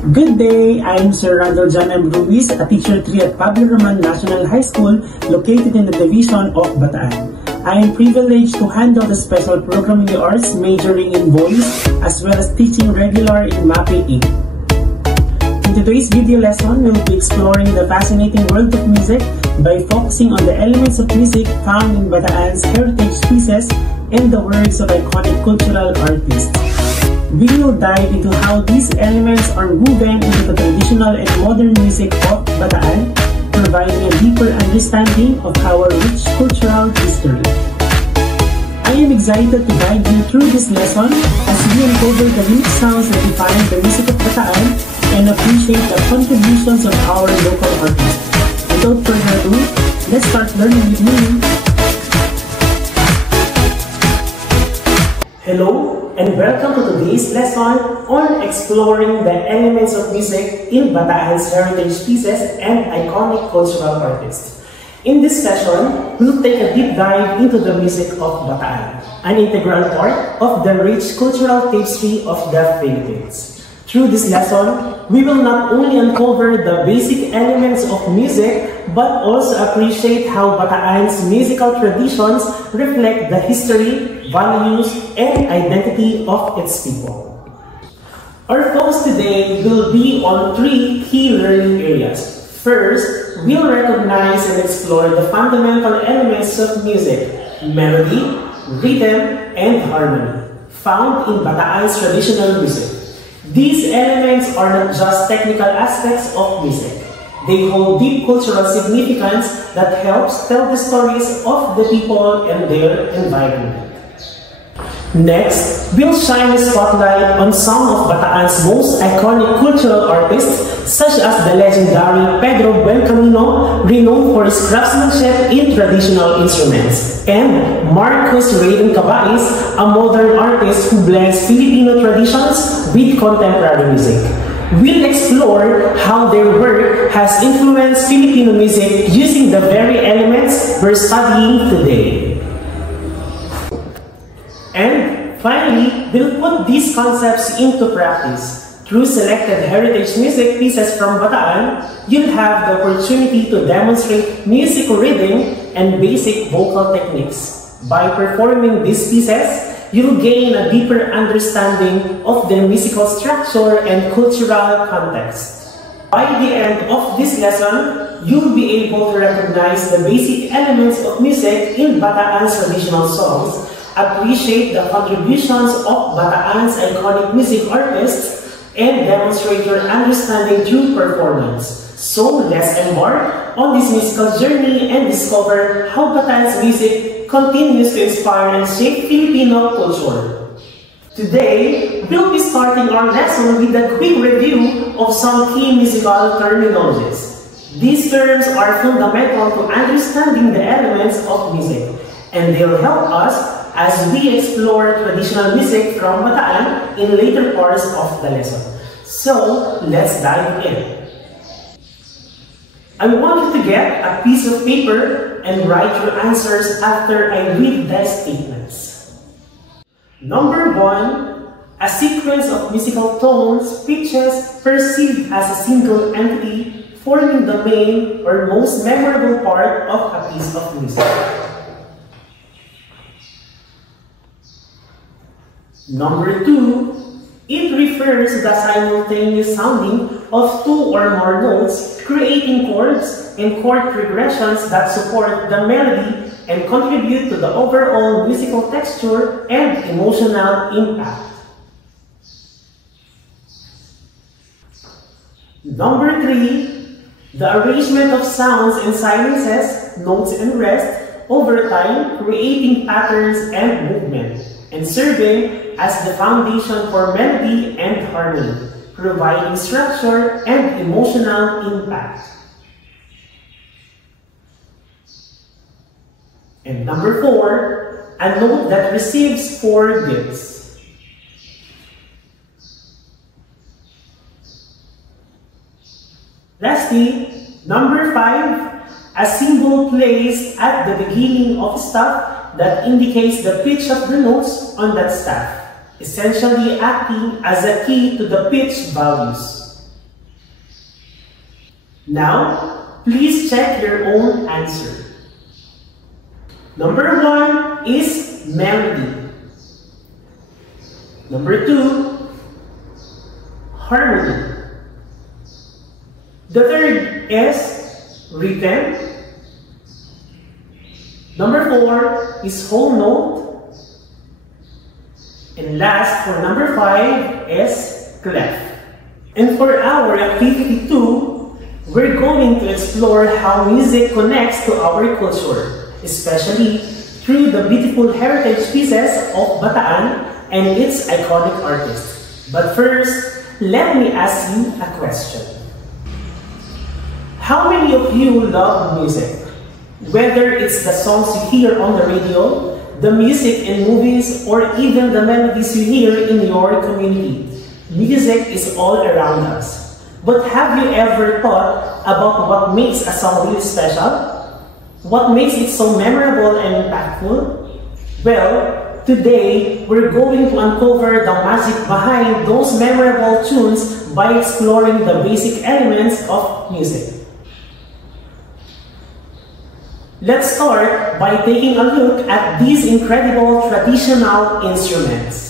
Good day, I'm Sir Randall John M. Ruiz, a teacher 3 at Pablo Roman National High School located in the division of Bataan. I am privileged to handle the special program in the arts majoring in voice as well as teaching regular in MAPE 8. In today's video lesson, we'll be exploring the fascinating world of music by focusing on the elements of music found in Bataan's heritage pieces and the works of iconic cultural artists. We will dive into how these elements are woven into the traditional and modern music of Bataan, providing a deeper understanding of our rich cultural history. I am excited to guide you through this lesson as we uncover the unique sounds that define the music of Bataan and appreciate the contributions of our local artists. Without further ado, let's start learning with me. Hello and welcome to today's lesson on exploring the elements of music in Bataan's heritage pieces and iconic cultural artists. In this session, we'll take a deep dive into the music of Bataan, an integral part of the rich cultural tapestry of the Philippines. Through this lesson, we will not only uncover the basic elements of music, but also appreciate how Bataan's musical traditions reflect the history, values, and identity of its people. Our focus today will be on 3 key learning areas. First, we'll recognize and explore the fundamental elements of music: melody, rhythm, and harmony, found in Bataan's traditional music. These elements are not just technical aspects of music. They hold deep cultural significance that helps tell the stories of the people and their environment. Next, we'll shine a spotlight on some of Bataan's most iconic cultural artists, such as the legendary Pedro Buencamino, renowned for his craftsmanship in traditional instruments, and Marcos Raven Cabais, a modern artist who blends Filipino traditions with contemporary music. We'll explore how their work has influenced Filipino music using the very elements we're studying today. And finally, we'll put these concepts into practice. Through selected heritage music pieces from Bataan, you'll have the opportunity to demonstrate musical reading and basic vocal techniques. By performing these pieces, you'll gain a deeper understanding of their musical structure and cultural context. By the end of this lesson, you'll be able to recognize the basic elements of music in Bataan's traditional songs, appreciate the contributions of Bataan's iconic music artists, and demonstrate your understanding through performance. So let's embark on this musical journey and discover how Bataan's music continues to inspire and shape Filipino culture. Today, we'll be starting our lesson with a quick review of some key musical terminologies. These terms are fundamental to understanding the elements of music, and they'll help us as we explore traditional music from Bataan in later parts of the lesson. So, let's dive in. I want you to get a piece of paper and write your answers after I read the statements. Number 1, a sequence of musical tones, pitches perceived as a single entity forming the main or most memorable part of a piece of music. Number 2, it refers to the simultaneous sounding of 2 or more notes, creating chords and chord progressions that support the melody and contribute to the overall musical texture and emotional impact. Number 3, the arrangement of sounds and silences, notes and rest, over time, creating patterns and movement, and serving as the foundation for melody and harmony, providing structure and emotional impact. And number 4, a note that receives 4 beats. Lastly, number 5, a symbol placed at the beginning of staff that indicates the pitch of the notes on that staff, essentially acting as a key to the pitch values. Now, please check your own answer. Number 1 is melody. Number 2, harmony. The third is rhythm. Number 4 is whole note. And last, for number 5 is clef. And for our activity 2, we're going to explore how music connects to our culture, especially through the beautiful heritage pieces of Bataan and its iconic artists. But first, let me ask you a question. How many of you love music? Whether it's the songs you hear on the radio, the music in movies, or even the melodies you hear in your community, music is all around us. But have you ever thought about what makes a song really special? What makes it so memorable and impactful? Well, today, we're going to uncover the magic behind those memorable tunes by exploring the basic elements of music. Let's start by taking a look at these incredible traditional instruments.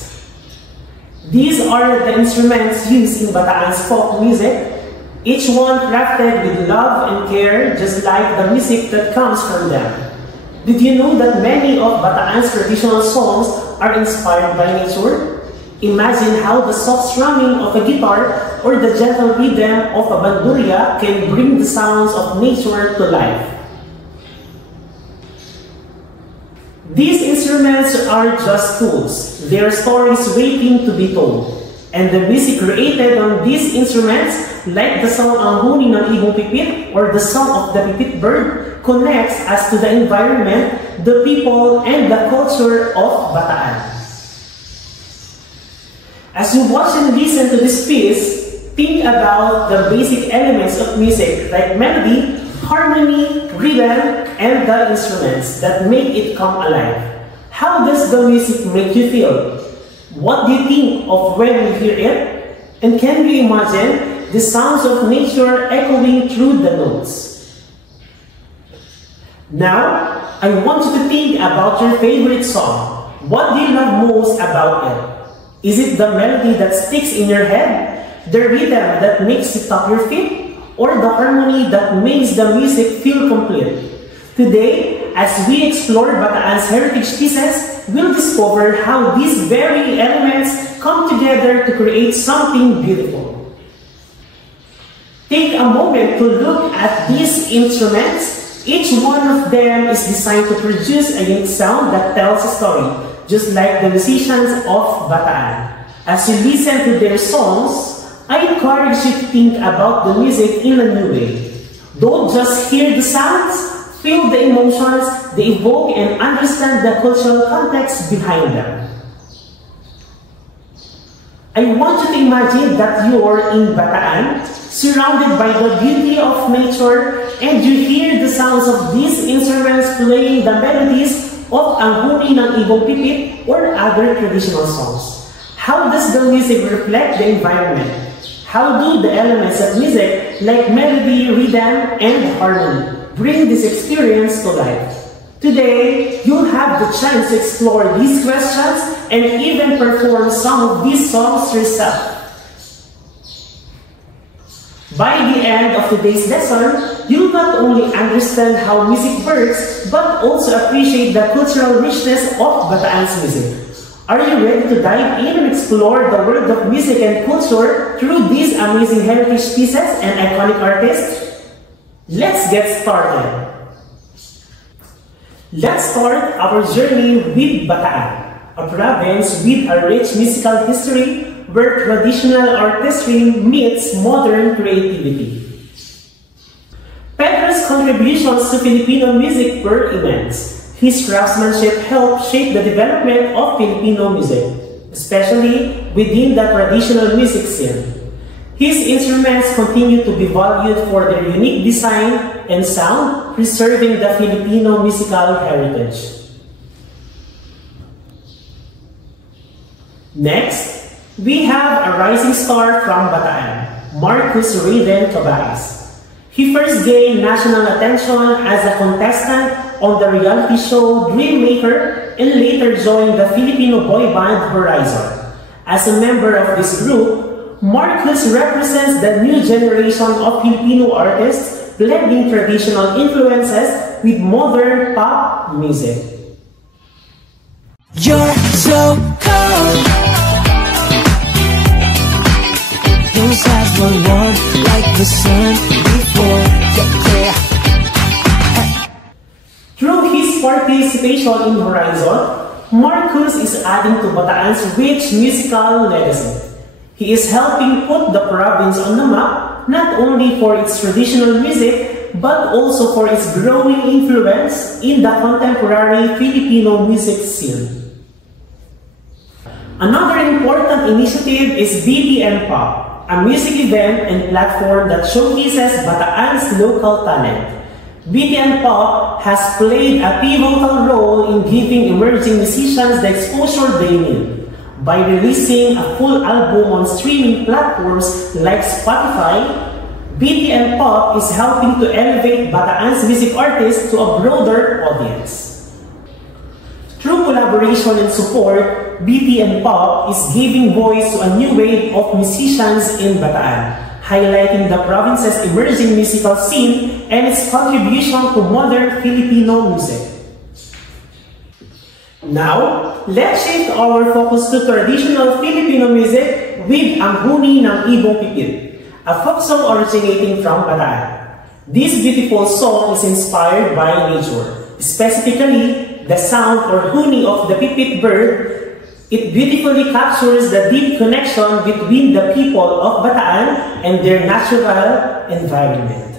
These are the instruments used in Bataan's folk music, each one crafted with love and care, just like the music that comes from them. Did you know that many of Bataan's traditional songs are inspired by nature? Imagine how the soft strumming of a guitar or the gentle rhythm of a bandurria can bring the sounds of nature to life. These instruments are just tools. They are stories waiting to be told. And the music created on these instruments, like the song Ang Huni ng Ibong Pipit or the song of the Pipit Bird, connects us to the environment, the people, and the culture of Bataan. As you watch and listen to this piece, think about the basic elements of music like melody, harmony, rhythm, and the instruments that make it come alive. How does the music make you feel? What do you think of when you hear it? And can you imagine the sounds of nature echoing through the notes? Now, I want you to think about your favorite song. What do you love most about it? Is it the melody that sticks in your head? The rhythm that makes you tap your feet? Or the harmony that makes the music feel complete? Today, as we explore Bataan's heritage pieces, we'll discover how these very elements come together to create something beautiful. Take a moment to look at these instruments. Each one of them is designed to produce a unique sound that tells a story, just like the musicians of Bataan. As you listen to their songs, I encourage you to think about the music in a new way. Don't just hear the sounds, feel the emotions they evoke and understand the cultural context behind them. I want you to imagine that you're in Bataan, surrounded by the beauty of nature, and you hear the sounds of these instruments playing the melodies of Ang Huni ng Ibong Pipit or other traditional songs. How does the music reflect the environment? How do the elements of music, like melody, rhythm, and harmony, bring this experience to life? Today, you'll have the chance to explore these questions and even perform some of these songs yourself. By the end of today's lesson, you'll not only understand how music works, but also appreciate the cultural richness of Bataan's music. Are you ready to dive in and explore the world of music and culture through these amazing heritage pieces and iconic artists? Let's get started. Let's start our journey with Bataan, a province with a rich musical history where traditional artistry meets modern creativity. Pedro's contributions to Filipino music were immense. His craftsmanship helped shape the development of Filipino music, especially within the traditional music scene. His instruments continue to be valued for their unique design and sound, preserving the Filipino musical heritage. Next, we have a rising star from Bataan, Marcus Raven Tobias. He first gained national attention as a contestant on the reality show Dream Maker and later joined the Filipino boy band Horizon. As a member of this group, Marcus represents the new generation of Filipino artists blending traditional influences with modern pop music. You're so cold. Those eyes were warm like the sun before. Yeah. Through his participation in Horizon, Marcus is adding to Bataan's rich musical legacy. He is helping put the province on the map not only for its traditional music but also for its growing influence in the contemporary Filipino music scene. Another important initiative is BTN Pop, a music event and platform that showcases Bataan's local talent. BTN Pop has played a pivotal role in giving emerging musicians the exposure they need. By releasing a full album on streaming platforms like Spotify, BTN Pop is helping to elevate Bataan's music artists to a broader audience. Through collaboration and support, BTN Pop is giving voice to a new wave of musicians in Bataan, highlighting the province's emerging musical scene and its contribution to modern Filipino music. Now, let's shift our focus to traditional Filipino music with Ang Huni ng Ibong Pipit, a folk song originating from Bataan. This beautiful song is inspired by nature, specifically the sound or huni of the pipit bird. It beautifully captures the deep connection between the people of Bataan and their natural environment.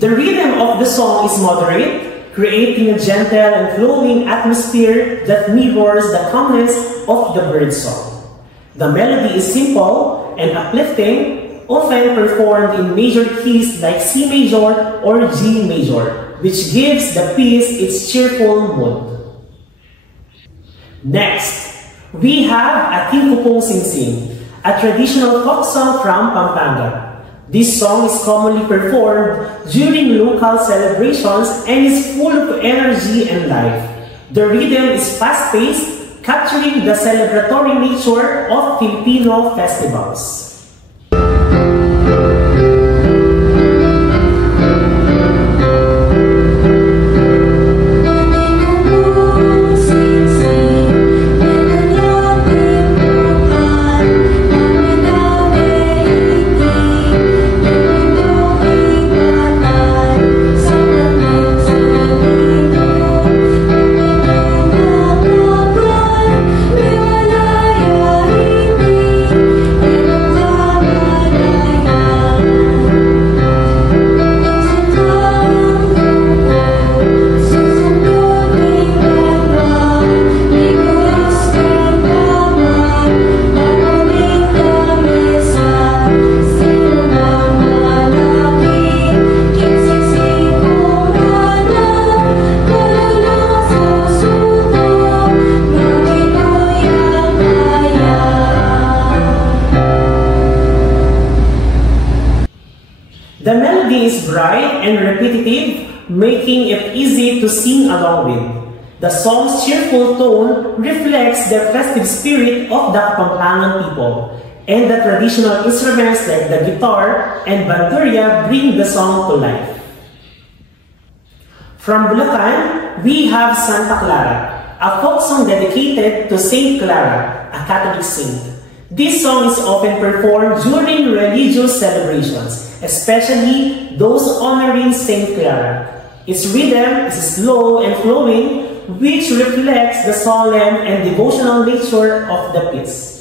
The rhythm of the song is moderate, creating a gentle and flowing atmosphere that mirrors the calmness of the bird song. The melody is simple and uplifting, often performed in major keys like C major or G major, which gives the piece its cheerful mood. Next, we have Ating Kupong Sing Sing, a traditional folk song from Pampanga. This song is commonly performed during local celebrations and is full of energy and life. The rhythm is fast-paced, capturing the celebratory nature of Filipino festivals. The melody is bright and repetitive, making it easy to sing along with. The song's cheerful tone reflects the festive spirit of the Kapampangan people, and the traditional instruments like the guitar and bandurria bring the song to life. From Bulacan, we have Santa Clara, a folk song dedicated to Saint Clara, a Catholic saint. This song is often performed during religious celebrations, especially those honoring Saint Clara. Its rhythm is slow and flowing, which reflects the solemn and devotional nature of the piece.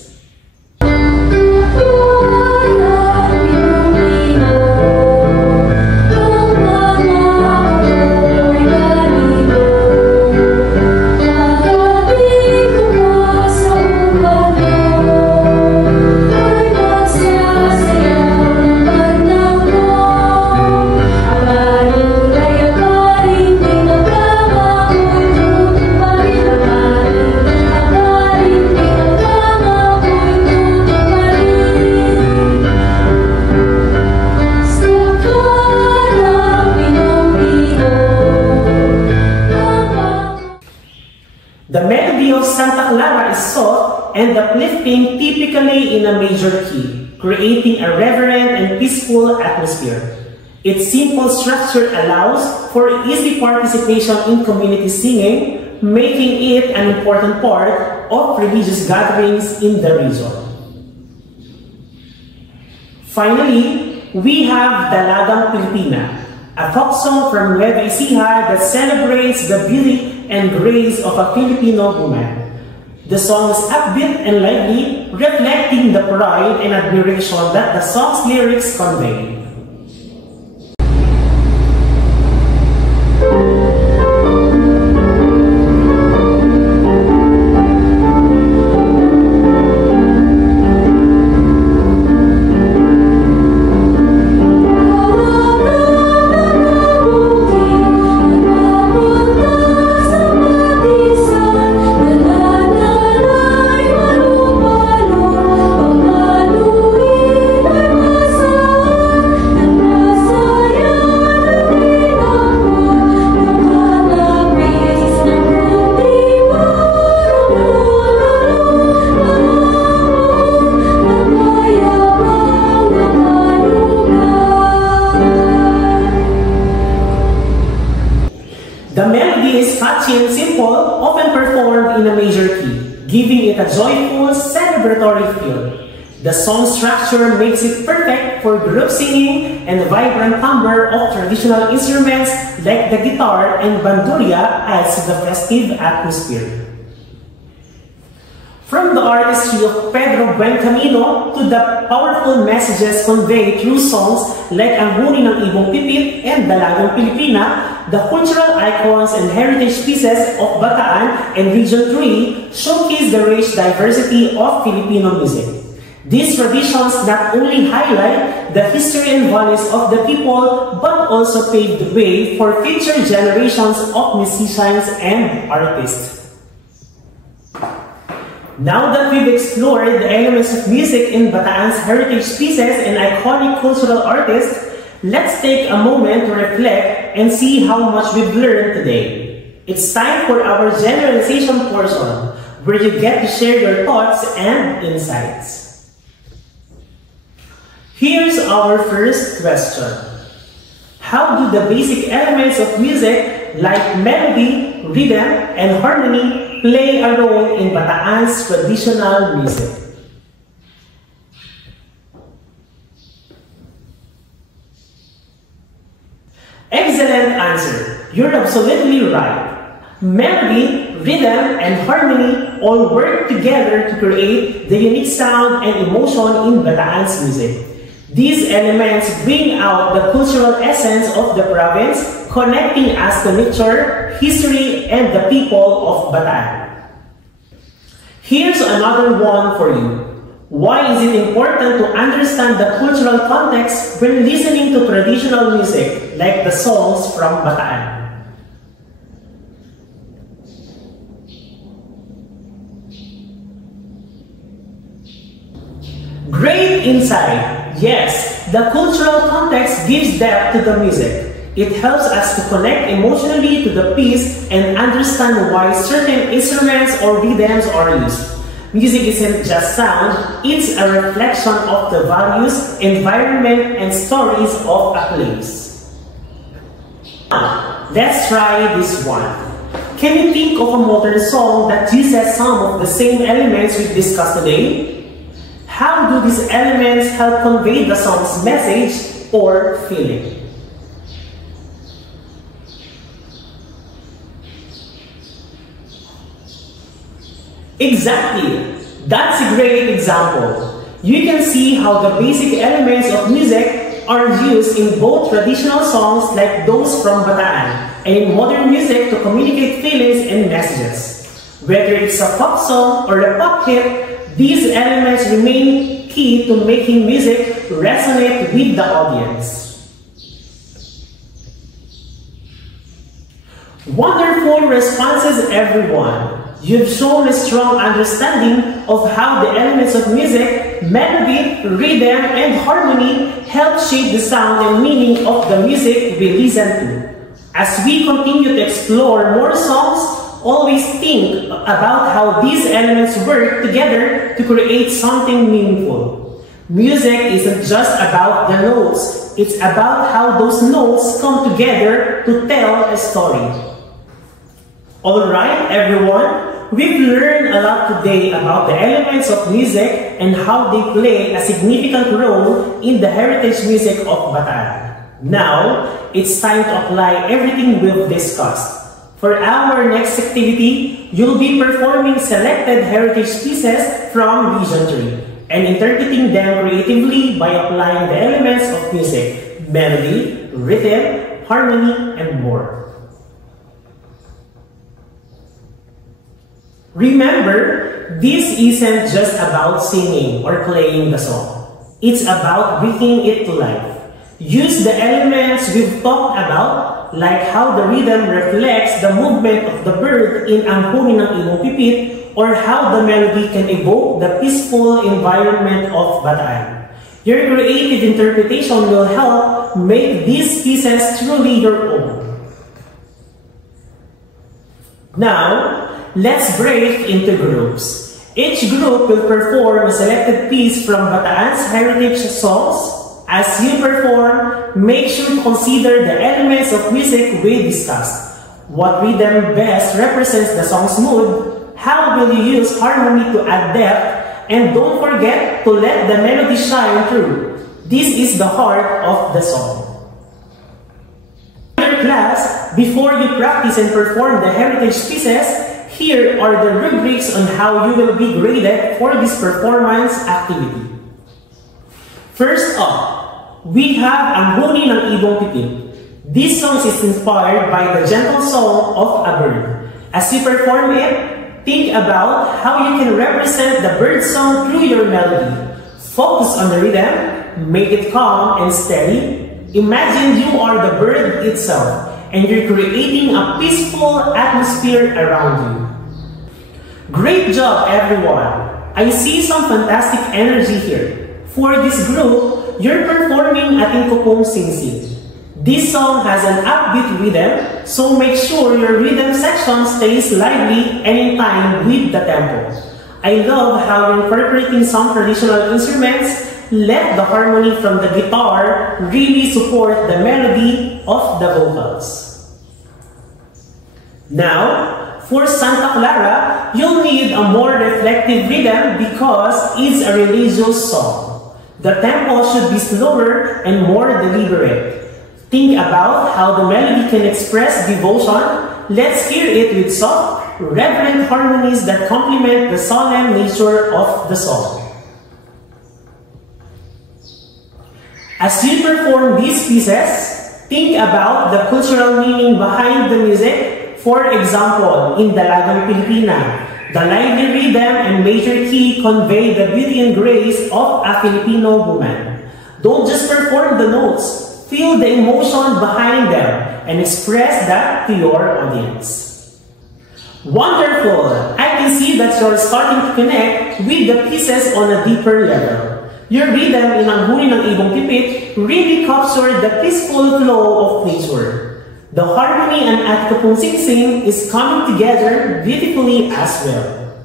The melody of Santa Clara is soft and uplifting, typically in a major key, creating a reverent and peaceful atmosphere. Its simple structure allows for easy participation in community singing, making it an important part of religious gatherings in the region. Finally, we have Dalagang Pilipina, a folk song from Nueva Ecija that celebrates the beauty and grace of a Filipino woman. The song is upbeat and lively, reflecting the pride and admiration that the song's lyrics convey. The melody is catchy and simple, often performed in a major key, giving it a joyful, celebratory feel. The song structure makes it perfect for group singing, and the vibrant timbre of traditional instruments like the guitar and bandurria adds to the festive atmosphere. From the artistry of Pedro Buencamino to the powerful messages conveyed through songs like Ang Huni ng Ibong Pipit and Dalagang Pilipina, the cultural icons and heritage pieces of Bataan and Region 3 showcase the rich diversity of Filipino music. These traditions not only highlight the history and values of the people, but also pave the way for future generations of musicians and artists. Now that we've explored the elements of music in Bataan's heritage pieces and iconic cultural artists, let's take a moment to reflect and see how much we've learned today. It's time for our generalization portion, where you get to share your thoughts and insights. Here's our first question. How do the basic elements of music like melody, rhythm, and harmony play a role in Bataan's traditional music? Excellent answer. You're absolutely right. Melody, rhythm, and harmony all work together to create the unique sound and emotion in Bataan's music. These elements bring out the cultural essence of the province, connecting us to nature, history, and the people of Bataan. Here's another one for you. Why is it important to understand the cultural context when listening to traditional music, like the songs from Bataan? Great insight! Yes, the cultural context gives depth to the music. It helps us to connect emotionally to the piece and understand why certain instruments or rhythms are used. Music isn't just sound, it's a reflection of the values, environment, and stories of a place. Let's try this one. can you think of a modern song that uses some of the same elements we've discussed today? How do these elements help convey the song's message or feeling? Exactly! That's a great example. You can see how the basic elements of music are used in both traditional songs like those from Bataan and in modern music to communicate feelings and messages. Whether it's a pop song or a pop hit, these elements remain key to making music resonate with the audience. Wonderful responses, everyone! You've shown a strong understanding of how the elements of music, melody, rhythm, and harmony help shape the sound and meaning of the music we listen to. As we continue to explore more songs, always think about how these elements work together to create something meaningful. Music isn't just about the notes, it's about how those notes come together to tell a story. Alright, everyone, we've learned a lot today about the elements of music and how they play a significant role in the heritage music of Bataan. Now, it's time to apply everything we've discussed. For our next activity, you'll be performing selected heritage pieces from Region 3 and interpreting them creatively by applying the elements of music, melody, rhythm, harmony, and more. Remember, this isn't just about singing or playing the song. It's about bringing it to life. Use the elements we've talked about, like how the rhythm reflects the movement of the bird in Ang Huni ng Ibong Pipit, or how the melody can evoke the peaceful environment of Bataan. Your creative interpretation will help make these pieces truly your own. Now, let's break into groups. Each group will perform a selected piece from Bataan's heritage songs. As you perform, make sure to consider the elements of music we discussed. What rhythm best represents the song's mood? How will you use harmony to add depth? And don't forget to let the melody shine through. This is the heart of the song. In your class, before you practice and perform the heritage pieces, here are the rubrics on how you will be graded for this performance activity. First up, we have Ang Huni ng Ibong Pipit. This song is inspired by the gentle song of a bird. As you perform it, think about how you can represent the bird song through your melody. Focus on the rhythm, make it calm and steady. Imagine you are the bird itself, and you're creating a peaceful atmosphere around you. Great job, everyone! I see some fantastic energy here. For this group, you're performing Ating Kupong Sing-Sing. This song has an upbeat rhythm, so make sure your rhythm section stays lively and in time with the tempo. I love how you're incorporating some traditional instruments. Let the harmony from the guitar really support the melody of the vocals. Now, for Santa Clara, you'll need a more reflective rhythm because it's a religious song. The tempo should be slower and more deliberate. Think about how the melody can express devotion. Let's hear it with soft, reverent harmonies that complement the solemn nature of the song. As you perform these pieces, think about the cultural meaning behind the music. For example, in Dalagang Pilipina, the lively rhythm and major key convey the beauty and grace of a Filipino woman. Don't just perform the notes, feel the emotion behind them and express that to your audience. Wonderful! I can see that you're starting to connect with the pieces on a deeper level. Your rhythm in Ang Huni ng Ibong Pipit really captured the peaceful flow of nature. The harmony and Ating Kupong Sing-Sing is coming together beautifully as well.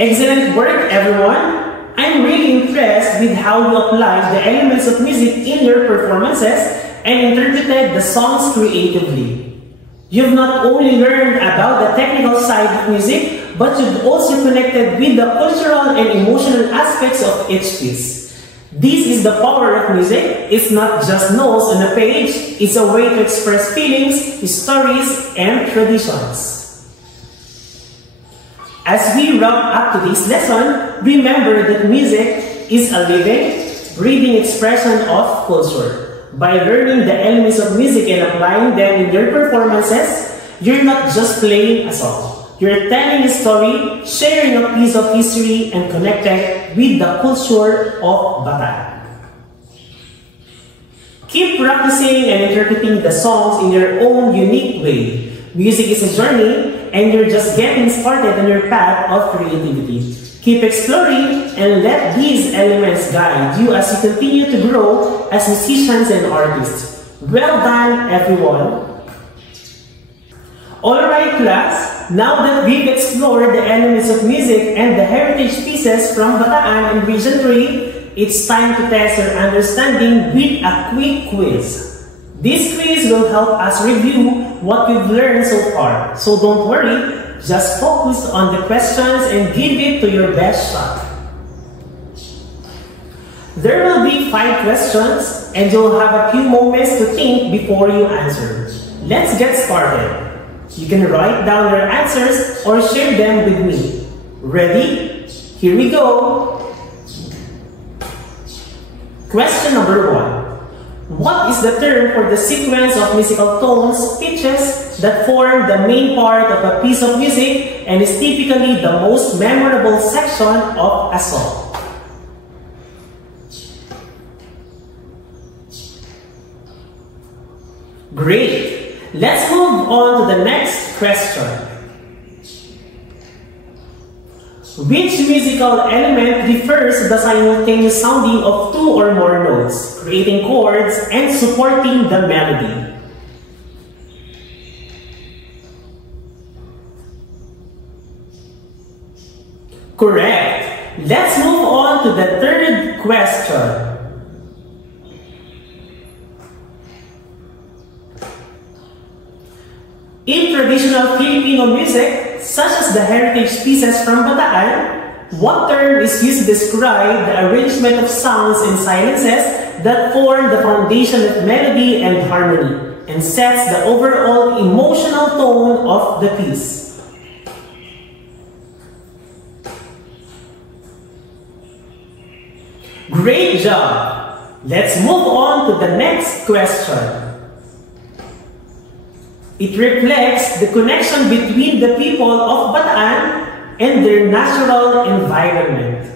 Excellent work, everyone! I'm really impressed with how you applied the elements of music in your performances and interpreted the songs creatively. You've not only learned about the technical side of music, but you've also connected with the cultural and emotional aspects of each piece. This is the power of music. It's not just notes on a page, it's a way to express feelings, stories, and traditions. As we wrap up today's lesson, remember that music is a living, breathing expression of culture. By learning the elements of music and applying them in your performances, you're not just playing a song. You're telling a story, sharing a piece of history, and connecting with the culture of Bataan. Keep practicing and interpreting the songs in your own unique way. Music is a journey, and you're just getting started on your path of creativity. Keep exploring and let these elements guide you as you continue to grow as musicians and artists. Well done, everyone! Alright class, now that we've explored the elements of music and the heritage pieces from Bataan and Region 3, it's time to test your understanding with a quick quiz. This quiz will help us review what we've learned so far, so don't worry. Just focus on the questions and give it to your best shot. There will be 5 questions and you'll have a few moments to think before you answer. Let's get started. You can write down your answers or share them with me. Ready? Here we go. Question number 1. What is the term for the sequence of musical tones, pitches, that form the main part of a piece of music and is typically the most memorable section of a song? Great! Let's move on to the next question. Which musical element refers to the simultaneous sounding of 2 or more notes, creating chords and supporting the melody? Correct! Let's move on to the third question. In traditional Filipino music, such as the heritage pieces from Bataan, what term is used to describe the arrangement of sounds and silences that form the foundation of melody and harmony, and sets the overall emotional tone of the piece? Great job! Let's move on to the next question. It reflects the connection between the people of Bataan and their natural environment.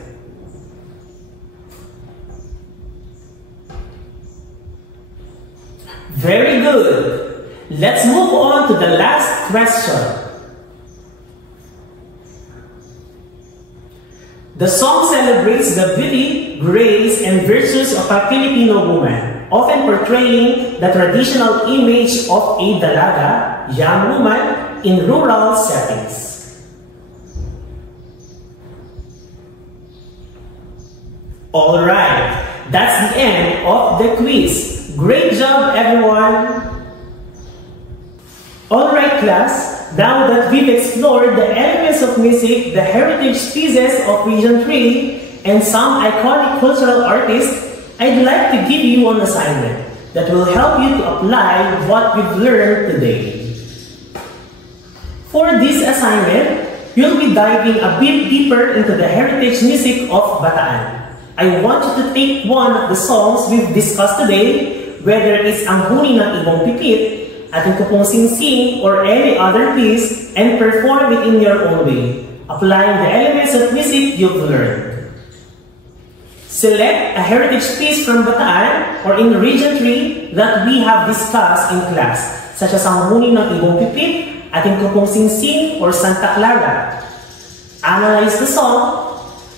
Very good. Let's move on to the last question. The song celebrates the beauty, grace, and virtues of a Filipino woman, often portraying the traditional image of a dalaga, young woman, in rural settings. Alright, that's the end of the quiz. Great job, everyone! Alright class, now that we've explored the elements of music, the heritage pieces of Region 3, and some iconic cultural artists, I'd like to give you an assignment that will help you to apply what we've learned today. For this assignment, you'll be diving a bit deeper into the heritage music of Bataan. I want you to take one of the songs we've discussed today, whether it's Ang Huni ng Ibong Pipit, Atin Ko Pong Singsing, or any other piece, and perform it in your own way, applying the elements of music you've learned. Select a heritage piece from Bataan or in Region 3 that we have discussed in class, such as Ang Huni ng Ibong Pipit, Atin Ko Pong Singsing, or Santa Clara. Analyze the song,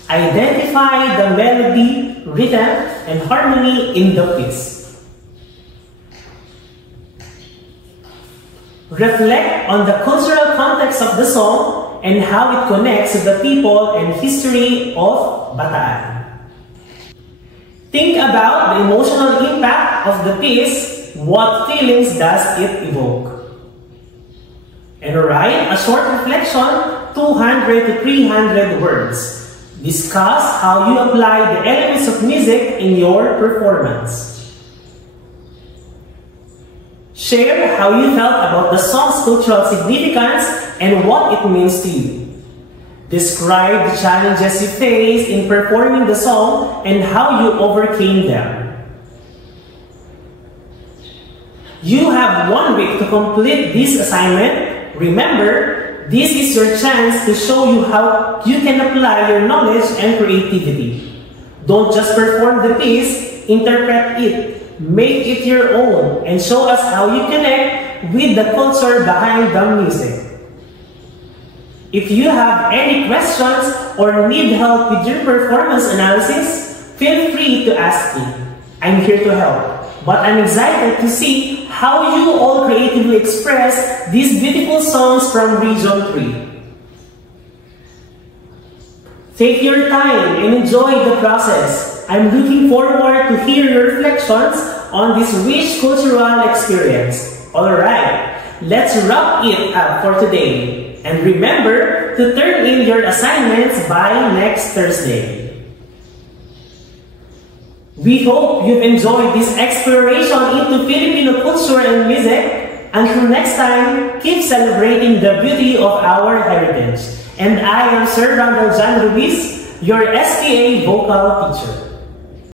identify the melody, rhythm, and harmony in the piece. Reflect on the cultural context of the song and how it connects to the people and history of Bataan. Think about the emotional impact of the piece. What feelings does it evoke? and write a short reflection, 200 to 300 words. Discuss how you apply the elements of music in your performance. Share how you felt about the song's cultural significance and what it means to you. Describe the challenges you faced in performing the song and how you overcame them. You have 1 week to complete this assignment. Remember, this is your chance to show you how you can apply your knowledge and creativity. Don't just perform the piece, interpret it, make it your own, and show us how you connect with the culture behind the music. If you have any questions or need help with your performance analysis, feel free to ask me. I'm here to help, but I'm excited to see how you all creatively express these beautiful songs from Region 3. Take your time and enjoy the process. I'm looking forward to hear your reflections on this rich cultural experience. Alright, let's wrap it up for today. And remember to turn in your assignments by next Thursday. We hope you've enjoyed this exploration into Filipino culture and music. Until next time, keep celebrating the beauty of our heritage. And I am Sir Randall John Ruiz, your SPA vocal teacher.